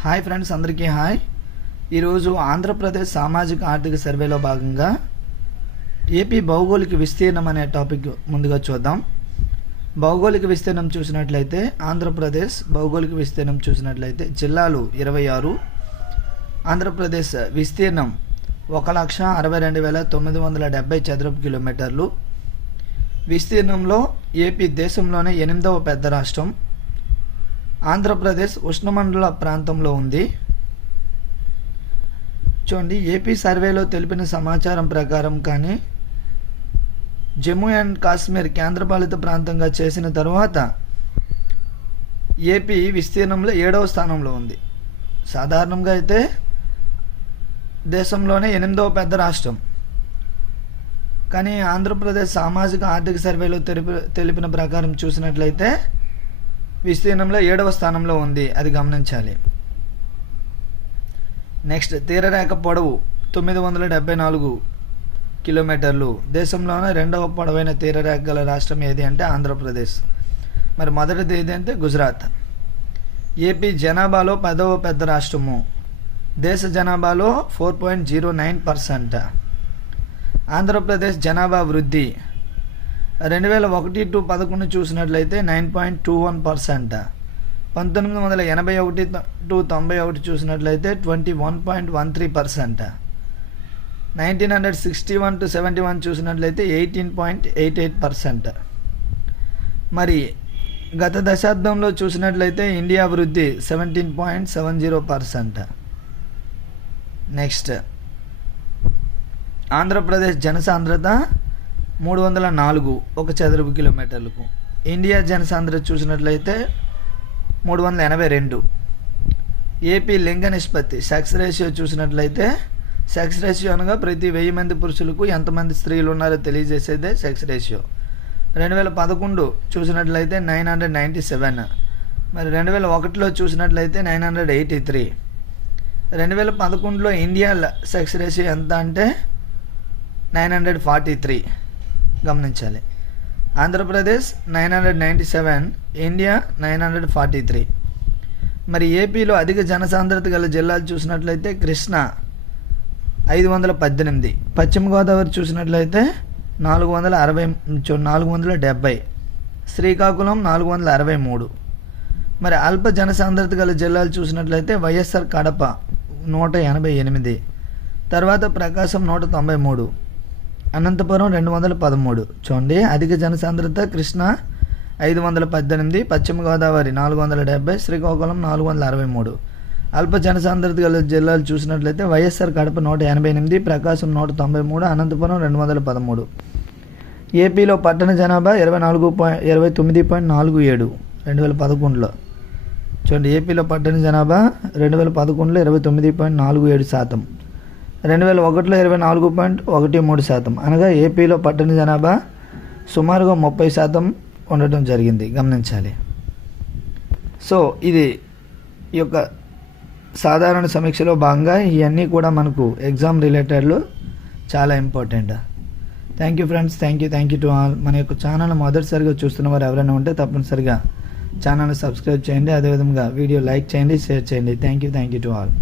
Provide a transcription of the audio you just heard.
Hi friends అందరికీ hi. ఈరోజు ఆంధ్రప్రదేశ్ సామాజిక ఆర్థిక సర్వేలో భాగంగా ఏపీ భౌగోళిక విస్తీర్ణం అనే టాపిక్ ముందుగా చూద్దాం. భౌగోళిక విస్తీర్ణం చూసినట్లయితే ఆంధ్రప్రదేశ్ భౌగోళిక విస్తీర్ణం చూసినట్లయితే జిల్లాలు ఇరవై ఆరు. ఆంధ్రప్రదేశ్ విస్తీర్ణం ఒక లక్ష అరవై రెండు వేల తొమ్మిది వందల డెబ్బై చదరపు కిలోమీటర్లు. విస్తీర్ణంలో ఏపీ దేశంలోనే ఎనిమిదవ పెద్ద రాష్ట్రం. ఆంధ్రప్రదేశ్ ఉష్ణమండల ప్రాంతంలో ఉంది. చూడండి ఏపీ సర్వేలో తెలిపిన సమాచారం ప్రకారం కానీ జమ్మూ అండ్ కాశ్మీర్ కేంద్రపాలిత ప్రాంతంగా చేసిన తర్వాత ఏపీ విస్తీర్ణంలో ఏడవ స్థానంలో ఉంది. సాధారణంగా అయితే దేశంలోనే ఎనిమిదవ పెద్ద రాష్ట్రం. కానీ ఆంధ్రప్రదేశ్ సామాజిక ఆర్థిక సర్వేలో తెలిపి తెలిపిన ప్రకారం చూసినట్లయితే విస్తీర్ణంలో ఏడవ స్థానంలో ఉంది. అది గమనించాలి. నెక్స్ట్ తీరరేఖ పొడవు తొమ్మిది వందల డెబ్బై నాలుగు కిలోమీటర్లు. దేశంలోనే రెండవ పొడవైన తీరరేఖ గల రాష్ట్రం ఏది అంటే ఆంధ్రప్రదేశ్. మరి మొదటిది ఏది అంటే గుజరాత్. ఏపీ జనాభాలో పదవ పెద్ద రాష్ట్రము. దేశ జనాభాలో four point zero nine percent. Andhra Pradesh జనాభా వృద్ధి. రెండు వేల ఒకటి టు పదకొండు చూసినట్లయితే nine point two one percent. పంతొమ్మిది వందల ఎనభై ఒకటి టు తొంభై ఒకటి చూసినట్లయితే twenty one point one three percent. Nineteen hundred sixty one to seventy one చూసినట్లయితే eighteen point eight eight percent. మరి గత దశాబ్దంలో చూసినట్లయితే ఇండియా వృద్ధి seventeen point seven zero percent. Next. Andhra Pradesh జనసాంద్రత మూడు వందల నాలుగు ఒక చదరపు కిలోమీటర్లకు. ఇండియా జనసాంద్రత చూసినట్లయితే మూడు వందల ఎనభై రెండు. ఏపీ లింగ నిష్పత్తి సెక్స్ రేషియో చూసినట్లయితే సెక్స్ రేషియో అనగా ప్రతి వెయ్యి మంది పురుషులకు ఎంతమంది స్త్రీలు ఉన్నారో తెలియజేసేదే సెక్స్ రేషియో. రెండు వేల పదకొండు చూసినట్లయితే నైన్ హండ్రెడ్ నైంటీ సెవెన్. మరి రెండు వేల ఒకటిలో చూసినట్లయితే నైన్ హండ్రెడ్ ఎయిటీ త్రీ. రెండు వేల పదకొండులో ఇండియా సెక్స్ రేషియో ఎంత అంటే నైన్ హండ్రెడ్ ఫార్టీ త్రీ. గమనించాలి. Andhra Pradesh nine hundred ninety seven India nine hundred forty three. మరి ఏపీలో అధిక జనసాంద్రత గల జిల్లాలు చూసినట్లయితే కృష్ణా ఐదు వందల పద్దెనిమిది పశ్చిమ గోదావరి చూసినట్లయితే నాలుగు వందల అరవై నాలుగు వందల డెబ్బై శ్రీకాకుళం నాలుగు వందల అరవై మూడు. మరి అల్ప జనసాంద్రత గల జిల్లాలు చూసినట్లయితే వైఎస్ఆర్ కడప నూట ఎనభై ఎనిమిది తర్వాత ప్రకాశం నూట తొంభై మూడు అనంతపురం రెండు వందల పదమూడు. చూడండి అధిక జనసాంద్రత కృష్ణా ఐదు వందల పద్దెనిమిది పశ్చిమ గోదావరి నాలుగు వందల డెబ్బై శ్రీకాకుళం నాలుగు వందల అరవై మూడు. అల్ప జనసాంద్రత గల జిల్లాలు చూసినట్లయితే వైఎస్ఆర్ కడప నూట ఎనభై ఎనిమిది ప్రకాశం నూట తొంభై మూడు అనంతపురం రెండు వందల పదమూడు. ఏపీలో పట్టణ జనాభా ఇరవై నాలుగు పాయింట్ ఇరవై తొమ్మిది పాయింట్ నాలుగు ఏడు రెండు వేల పదకొండులో. చూడండి ఏపీలో పట్టణ జనాభా రెండు వేల పదకొండులో ఇరవై తొమ్మిది పాయింట్ నాలుగు ఏడు శాతం. రెండు వేల ఒకటిలో ఇరవై నాలుగు పాయింట్ ఒకటి మూడు శాతం. అనగా ఏపీలో పట్టణ జనాభా సుమారుగా ముప్పై శాతం ఉండటం జరిగింది. గమనించాలి. సో ఇది ఈ యొక్క సాధారణ సమీక్షలో భాగంగా ఇవన్నీ కూడా మనకు ఎగ్జామ్ రిలేటెడ్లో చాలా important. Thank you friends. Thank you. Thank you to all. మన యొక్క ఛానల్ మొదటిసారిగా చూస్తున్న వారు ఎవరైనా ఉంటే తప్పనిసరిగా ఛానల్ని సబ్స్క్రైబ్ చేయండి. అదేవిధంగా వీడియో లైక్ చేయండి షేర్ చేయండి. Thank you. Thank you to all.